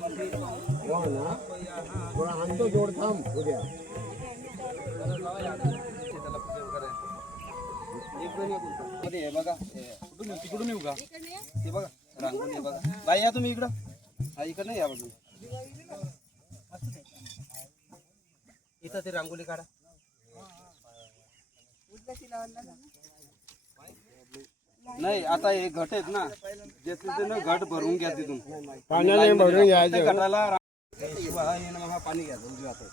हो ना थोडा आणतो जोड थांब उद्या मध्ये हे बघा तिकडून येऊ का ते बघा रांगोळी आहे बघा बाई या तुम्ही इकडं हा इकडं नाही या बाजू इथं ते रांगोळी काढा नाही आता हे घट आहेत ना ज्याचं घट भरून घ्या तिथून पाण्याने भरून घ्यायचं घटाला पाणी घ्या उजव्या हातात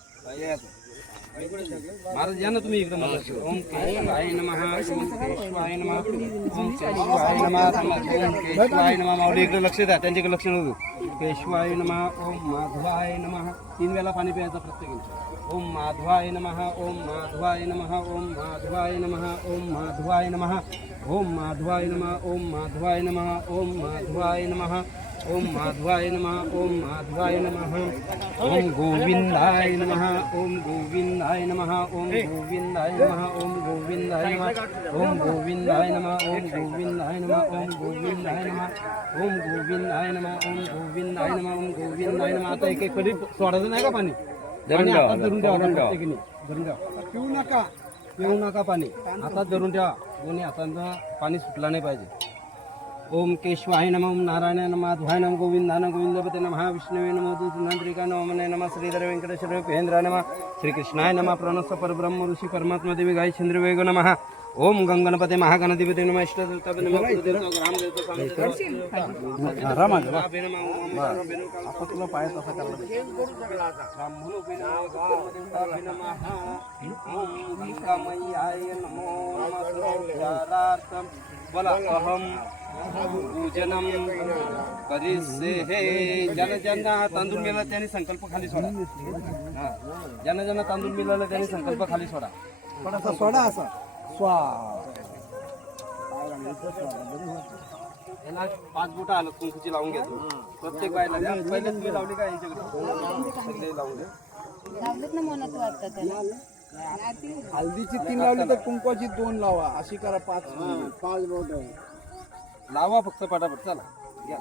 महाराज या ना तुम्ही इकडे ओम केशवाय नमः ओम केशवाय नमः ओम केशवाय नमः ओम केशवाय नमः माऊली इकडे लक्ष द्या त्यांच्याकडे लक्ष नको केशवाय नमः ओम माधवाय नमः 3 वेळा पाणी प्यायचं प्रत्येकाने ओम माधवाय नमः ओम माधवाय नमः ओम माधवाय नमः ओम माधवाय नमः ओम माधवाय नमः ओम माधवाय नमः ओम माधवाय नमः ओम माधवाय नमः ओम माधवाय नमः ओम गोविंदाय नमः ओम गोविंदाय नमः ओम गोविंदाय नमः ओम गोविंदाय नमः ओम गोविंदाय नमः ओम गोविंदाय नमः ओम गोविंदाय नमः ओम गोविंदाय नमः ओम गोविंदाय नमः ओम गोविंदाय नमः आता एक एक कधी सोडायचं नाही का पाणी धरून ठेवा पिऊ नका पाणी आता धरून ठेवा दोन्ही हातांना पाणी सुटला नाही पाहिजे ओम केशवाय नमः ओम नारायण नमः माधवाय नमः गोविंदाय नमः गोविंदपते नमः विष्णुवे नमः दूतनंत्रिका नमः नमः श्रीधर वेंकटेश्वर महेंद्र नमः श्रीकृष्णाय नमः प्रणस्थ परब्रह्म ऋषि परमात्मा देवी गाय चंद्रवेग नमः ओम गंगणपते महागणधिपते नमः इष्टदेवता नमः कुलदेवता ग्रामदेवता स्वामीदेवता आता तुला पाय तसा करायला बोला अहम पूजनम करिसे हे ज्यांना तांदूळ मिळाला त्यांनी संकल्प खाली सोडा ज्यांना तांदूळ मिळाला त्यांनी संकल्प खाली सोडा थोडासा सोडा असा स्वा याला 5 बोटं आलं कुंकूची लावून घ्या प्रत्येक बायला द्या पहिले तुम्ही लावली का यांच्याकडे लावून द्या हल्दीची 3 लावली तर कुंकवाची 2 लावा अशी करा 5 बोट लावा फक्त पटापट चला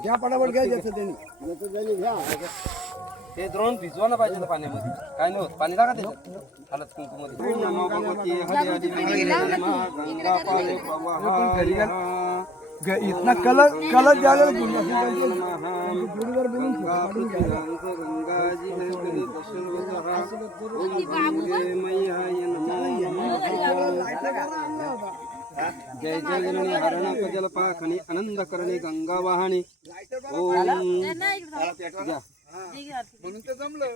घ्या पटापट घ्या ज्याचं त्यांनी घ्या हे द्रोण भिजवा ना पाहिजे पाण्यामध्ये काय नाही होत पाणी टाका त्याच्यात हलत कुंकू मध्ये नमो भगवती हरिहरी गंगा पाले इतना कलर ज्यादा गंगा जी है मेरे दर्शन जय जय जननी हरण कजल पाखणी आनंद करणी गंगा वाहणी ओम म्हणून ते जमलं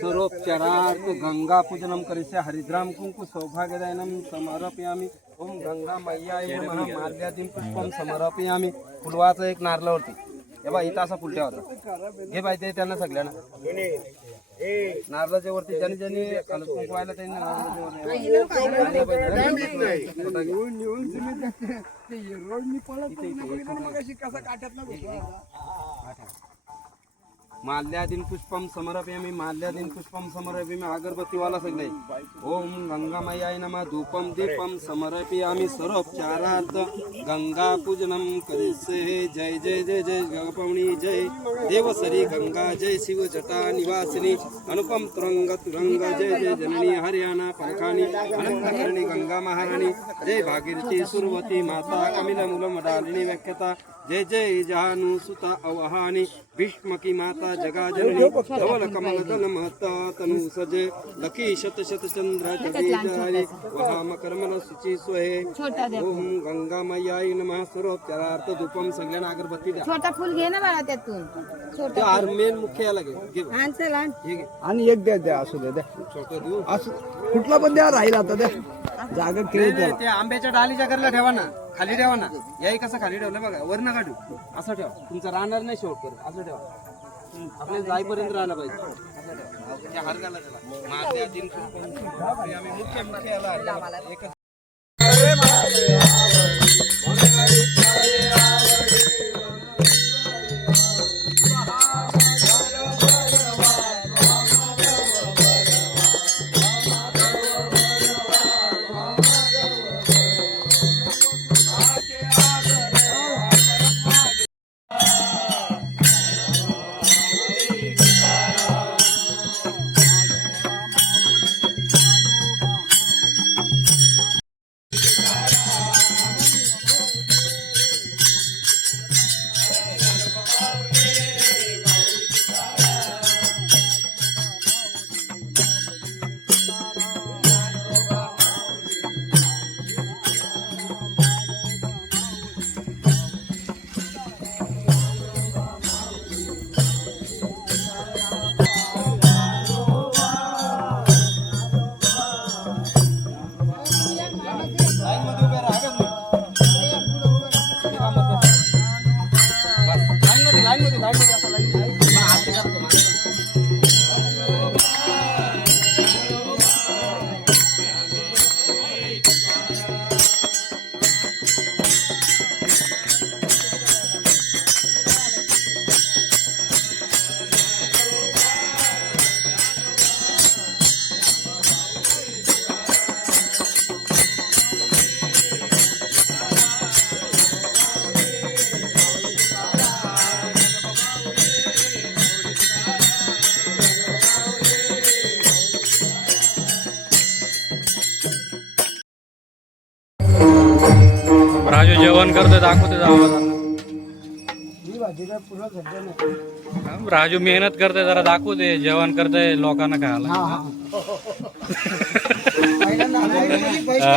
सरोपचारार्थ गंगा पूजनम करिष्य हरिद्राम कुंकु सौभाग्यदायनम समर्पयामि ओम गंगा मैयाय नमः माल्यादीन पुष्पम समर्पयामि फुलवाचं एक नारळावरती हे बा इथं असा फुलट्या होता हे बाई ते त्यांना सगळ्यांना नारळाच्या वरती ज्यांनी ज्यांनी कुंकू व्हायला त्यांनी माल्यादीन पुष्पम समर्पयामि माल्यादीन पुष्पम समर्पयामि अगरबत्तीवाला सगळे ओम गंगामयाय नमः धूपम दीपम समर्पयामि सर्वोपचारार्थ गंगा पूजनम करिष्ये जय जय जय जय गंगापवनी जय देवसरी गंगा जय शिव जटा निवासिनी अनुपम तुरंग तुरंग जय जय जननी हरियाणा परखानी अनंतकर्णी गंगा महाराणी जय भागीरथी सुरवती माता कमिल मूल मदालिनी व्याख्याता जय जय जानु सुता अवहानी भीष्मकी माता जगा जननी धवल कमल दल महता तनु सजे लकी शत शत चंद्र जय वहा मकरमल सुची सोहे ओम गंगा मैयाय नमः सर्वोपचारार्थ धूपम सगळ्यांना अगरबत्ती द्या छोटा फुल घे ना बाळा त्यातून ते आर मेन मुख्य याला घे आणि एक द्या असू द्या छोटं देऊ असं कुठला पण द्या राहील आता द्या जागा खेळ त्याला ते आंब्याच्या डालीच्या घरला ठेवा ना खाली ठेवा ना याही कसं खाली ठेवलं बघा वर नका ठेवू असं ठेवा तुमचं राहणार नाही शेवट करत असं ठेवा आपल्याला जाईपर्यंत राहायला पाहिजे असं ठेवा त्या हरगाला त्याला मारत्या तीन आम्ही मुख्य मुख्य याला एकच करतोय दाखवते आवाज. ही भाजी काय पुन्हा सध्या नाही. राजू मेहनत करतोय जरा दाखवते जेवण करतोय लोकांना खायला. हा हा पहिल्यांदा आणायला पैसे. हा.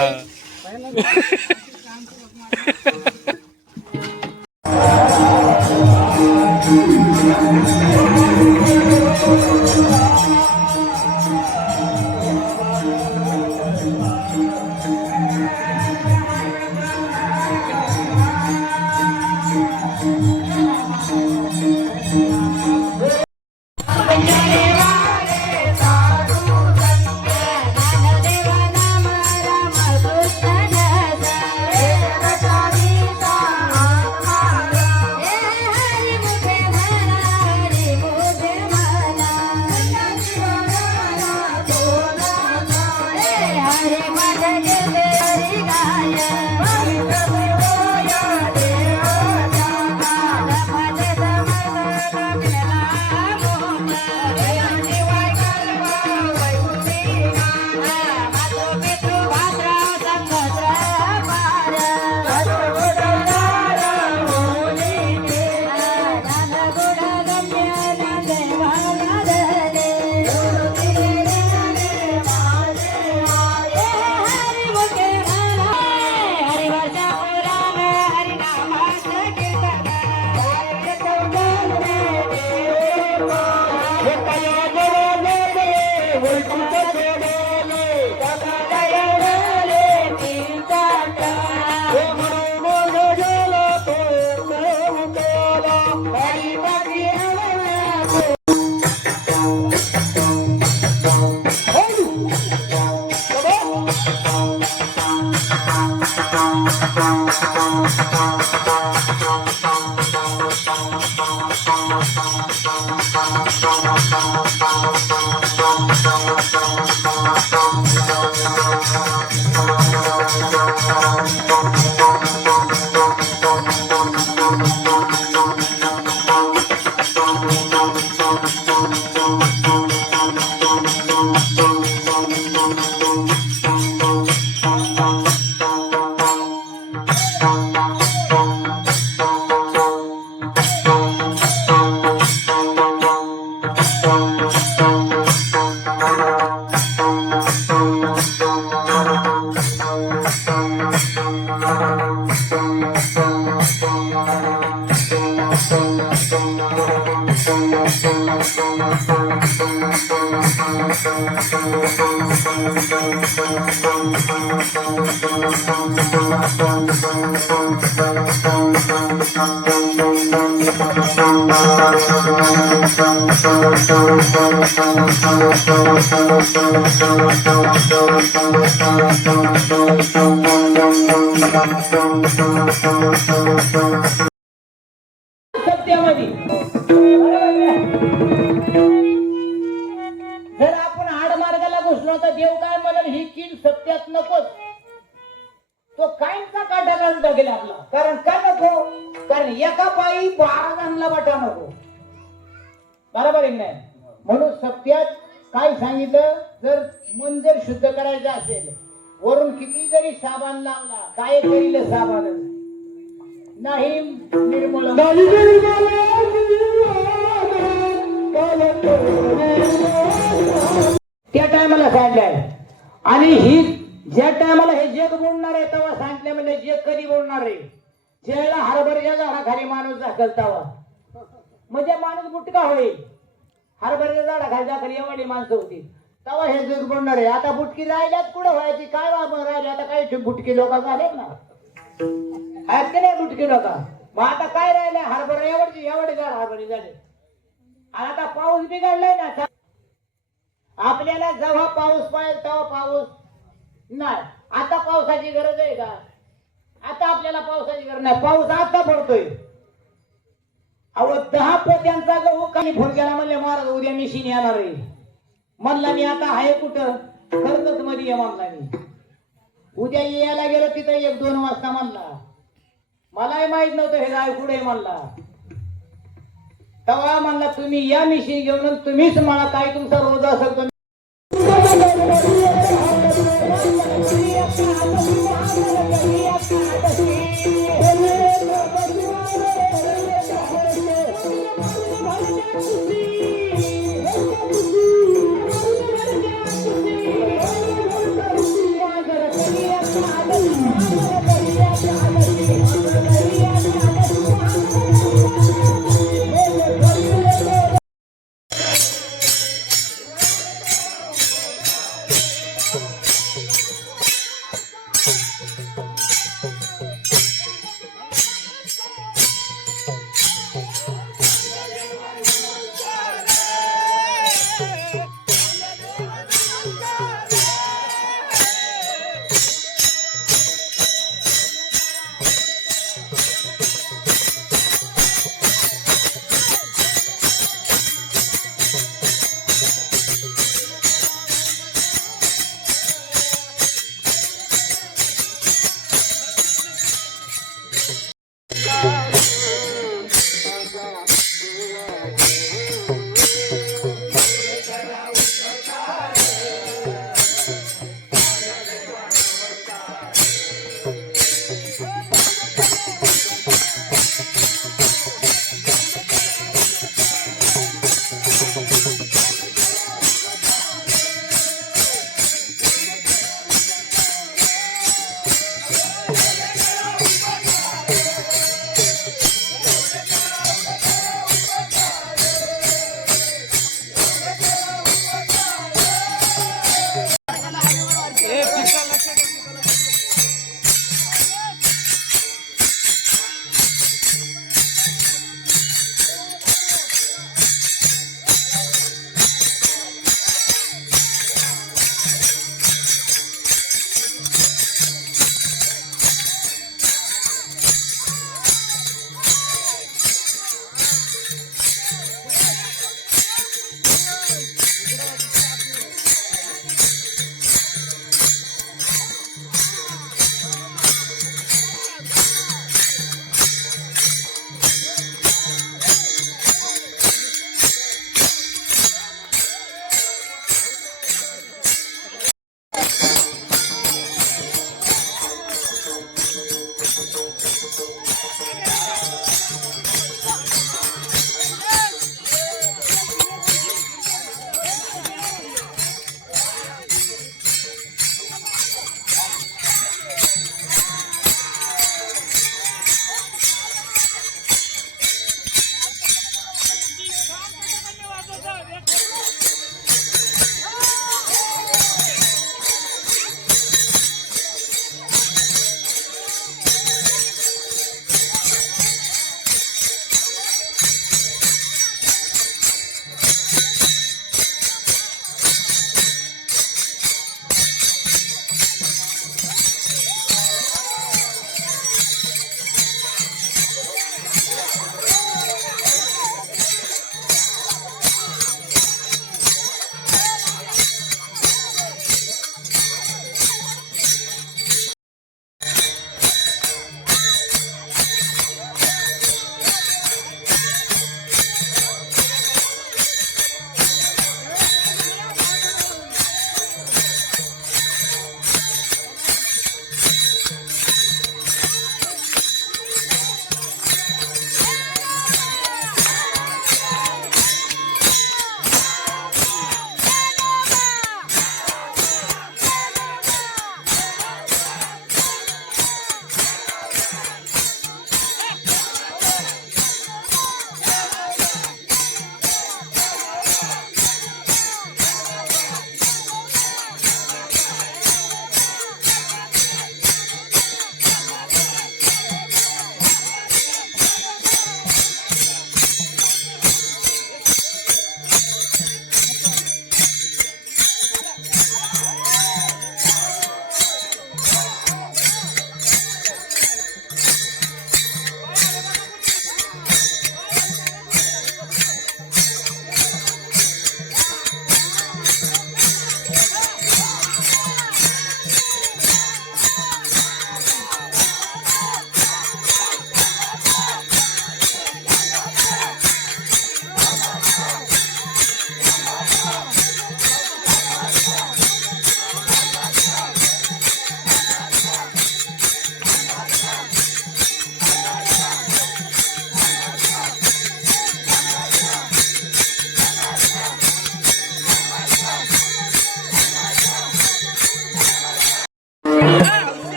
सत्यामध्ये जर आपण आडमार्गाला घुसलो तर देव काय म्हणाल ही कीड सत्यात नकोच. तो कायमचा काटा काढून टाकेल आपला. कारण का नको? कारण एका पायी 12 जणांना वाटा नको. बरोबर आहे नाही? म्हणून सत्यात काय सांगितलं, जर मन जर शुद्ध करायचं असेल, वरून किती जरी साबण लावला, काय करील साबण नाही निर्मळ. त्या टायमाला सांगलाय. आणि ही ज्या टायमाला हे जग बोलणार आहे तेव्हा सांगितलं म्हणजे जग कधी बोलणार आहे, ज्याला हरभऱ्याच्या झाडाखाली माणूस दाखलतावा म्हणजे माणूस बुटका होईल. हरभऱ्याच्या झाडाखाली दाखल एवढी माणसं होती तेव्हा हे जग बोलणार आहे. आता बुटकी राहिल्यात कुठं व्हायची, काय राहिले आता काही बुटकी लोक झाले ना, आहेत का नाही बुटकी लोक. मग आता काय राहिले, हरभरा एवढे झाड हरभरे झाले. आणि आता पाऊस बिघडलाय ना, आपल्याला जेव्हा पाऊस पाहिजे तेव्हा पाऊस नाही. आता पावसाची गरज आहे का? आता आपल्याला पावसाची गरज नाही. पाऊस आता पडतोय. अहो 10 पोत्यांचा गहू काही फोन केला म्हणले महाराज उद्या मिशीन येणार आहे. म्हणला मी आता आहे कुठं, कर्जत मध्ये ये म्हणला मी. उद्या यायला गेलो तिथं 1-2 वाजता म्हणला. मलाही माहित नव्हतं हे गाय कुठे म्हणला. तेव्हा म्हणला तुम्ही या मिशीन घेऊन तुम्हीच मला काय तुमचा रोज असेल तुम्ही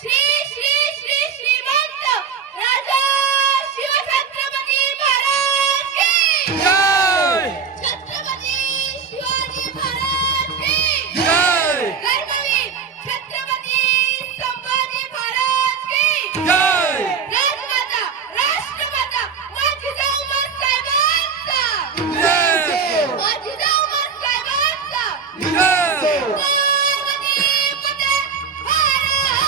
श्री श्री श्री श्रीमंत राजा शिवछत्रपती महाराज की छत्रपती शिवाजी महाराज की कर्मवीर छत्रपती संभाजी महाराज की राजमाता राष्ट्रमाता माझी जाऊ साहेबांचा माझी जाऊ साहेबांचा पार्वती पते हर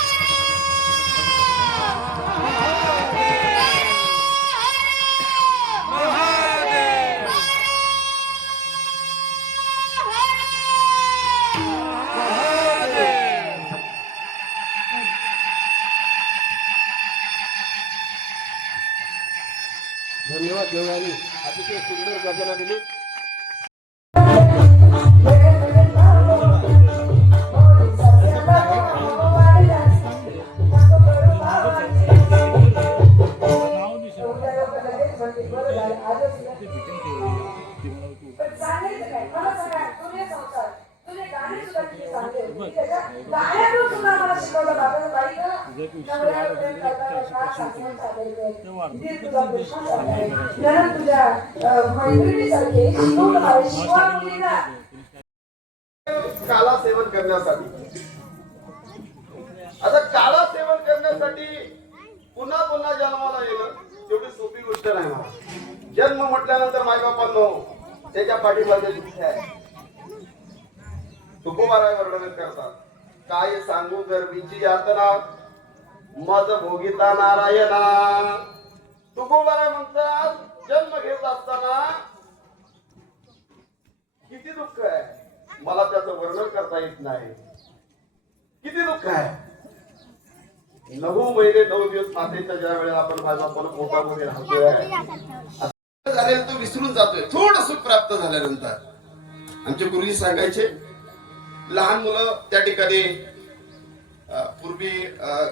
धन्यवाद देवरानी, अतिशय सुंदर गर्जना दिली. काला सेवन करण्यासाठी, आता काला सेवन करण्यासाठी पुन्हा पुन्हा जन्माला येणं तेवढी सोपी गोष्ट नाही. मला जन्म म्हटल्यानंतर मायबापांनो त्याच्या पाठीमागे दुःख आहे. तुकोबाराय वर्णन करतात, काय सांगू गर्वीची यातना मज भोगिता नारायणा. तुकोबाराय म्हणतात, जन्म घेत असताना किती दुःख आहे, मला त्याचं वर्णन करता येत नाही. किती दुःख आहे. 9 महिने 9 दिवस मातेच्या ज्या वेळेला आपण माझ्या पोटामध्ये राहतोय झालेला तो विसरून जातोय. थोडं सुख प्राप्त झाल्यानंतर आमचे गुरुजी सांगायचे, लहान मुलं त्या ठिकाणी पूर्वी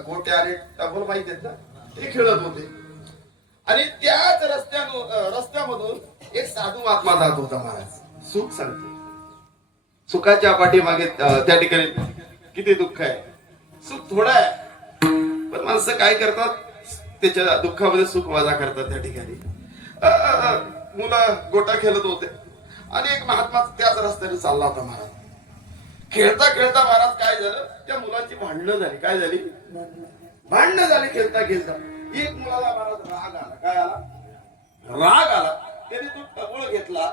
गोट्या आणि टबल माहिती आहेत ना, ते खेळत होते. आणि त्याच रस्त्यामधून एक साधू महात्मा जात होता. महाराज सुख सांगतो, सुखाच्या पाठीमागे त्या ठिकाणी किती दुःख आहे. सुख थोडं आहे, पण माणसं काय करतात, त्याच्या दुःखामध्ये सुख वजा करतात. त्या ठिकाणी मुलं गोटा खेळत होते आणि एक महात्मा त्याच रस्त्याने चालला होता. महाराज खेळता खेळता महाराज काय झालं, त्या मुलांची भांडणं झाली. काय झाली? भांडणं झाली खेळता खेळता. एक मुलाला महाराज राग आला. काय आला? राग आला. त्याने तो टबोळ घेतला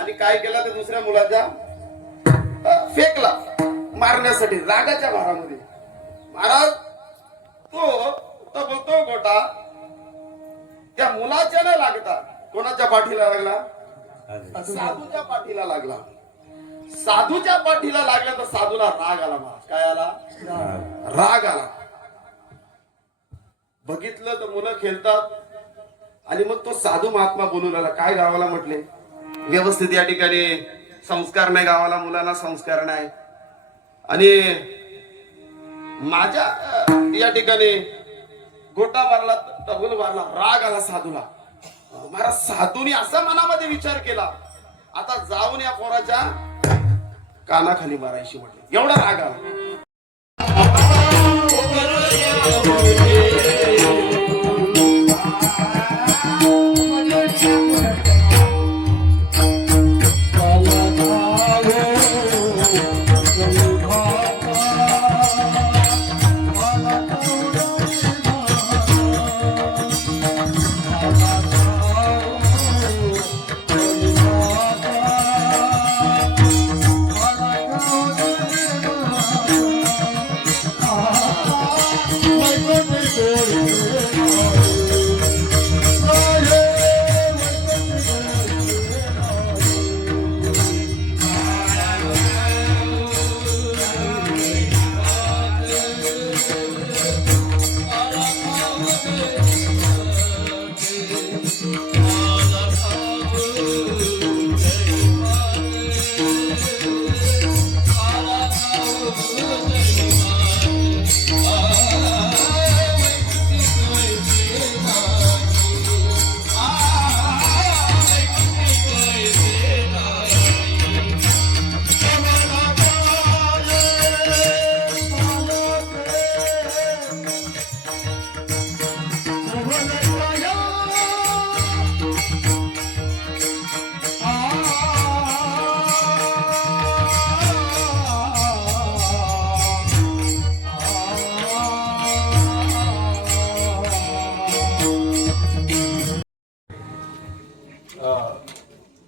आणि काय केला, तर दुसऱ्या मुलाच्या फेकला मारण्यासाठी रागाच्या भारामध्ये. महाराज तो गोटा त्या मुलाच्या न लागता कोणाच्या पाठीला लागला? साधूच्या पाठीला लागला. साधूच्या पाठीला लागला तर साधूला राग आला. महाराज काय आला? राग आला. बघितलं तर मुलं खेळतात आणि मग तो साधू महात्मा बोलून आला. काय गावाला म्हटले, व्यवस्थित या ठिकाणी संस्कार नाही, गावाला मुलांना संस्कार नाही. आणि माझ्या या ठिकाणी गोटा मारला, टबल मारला, राग आला साधूला. महाराज साधूने असा मनामध्ये विचार केला, आता जाऊन या पोराच्या कानाखाली मारायची म्हटले. एवढा राग आला.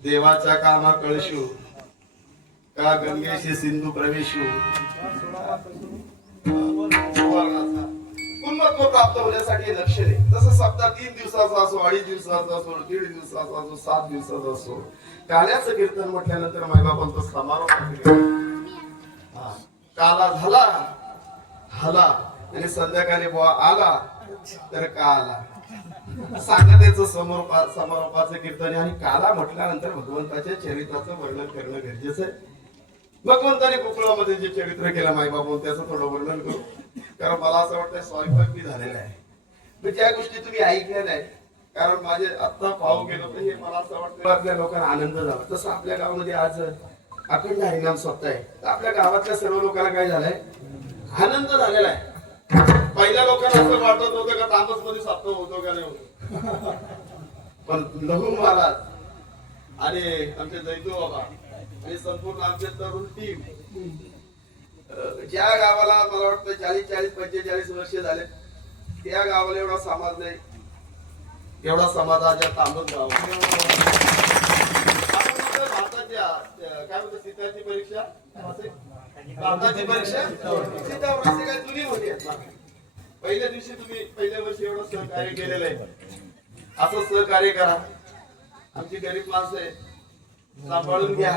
देवाच्या कामा कळशू का गंगेशी सिंधू प्रवेशू पूर्णत्व प्राप्त होण्यासाठी लक्ष दे. तसं सप्ताह 3 दिवसाचा असो, 2.5 दिवसाचा असो, 1.5 दिवसाचा असो, 7 दिवसाचा असो, काल्याचं कीर्तन म्हटल्यानंतर मायबापांचा समारोप हा. काला झाला आणि संध्याकाळी बुवा आला तर का आला सांगतेचं समारोपाचं कीर्तन आहे. आणि काला म्हटल्यानंतर भगवंताच्या चरित्राचं वर्णन करणं गरजेचं आहे. भगवंताने गोकुळामध्ये जे चरित्र केलं मायबाबा त्याचं थोडं वर्णन करू. कारण मला असं वाटतं स्वयंपाक बी झालेला आहे. मी ज्या गोष्टी तुम्ही ऐकलेल्या आहेत, कारण माझे आत्ता पाहू गेलो तर हे मला असं वाटतं आपल्या लोकांना आनंद झाला. तसं आपल्या गावामध्ये आज अखंड हरिनाम सप्ताह आहे. तर आपल्या गावातल्या सर्व लोकांना काय झालंय, आनंद झालेला आहे. पहिल्या लोकांना असं वाटत होतं का तांबस मध्ये सप्ताह होतो का नाही होतो, पण लहू महाराज आणि आमचे जैतू बाबा आणि संपूर्ण आमचे तरुण टीम ज्या गावाला मला वाटतं 40-45 वर्ष झाले, त्या गावाला एवढा समाज नाही, एवढा समाज आज तांबत गाव. भारताच्या काय म्हणतात सीताची परीक्षा, भारताची परीक्षा सीतावर असे काही जुनी होती. पहिल्या दिवशी तुम्ही पहिल्या वर्षी एवढं सहकार्य केलेलं आहे. असं सहकार्य करा. आमची गरीब माणसं आहे, सांभाळून घ्या.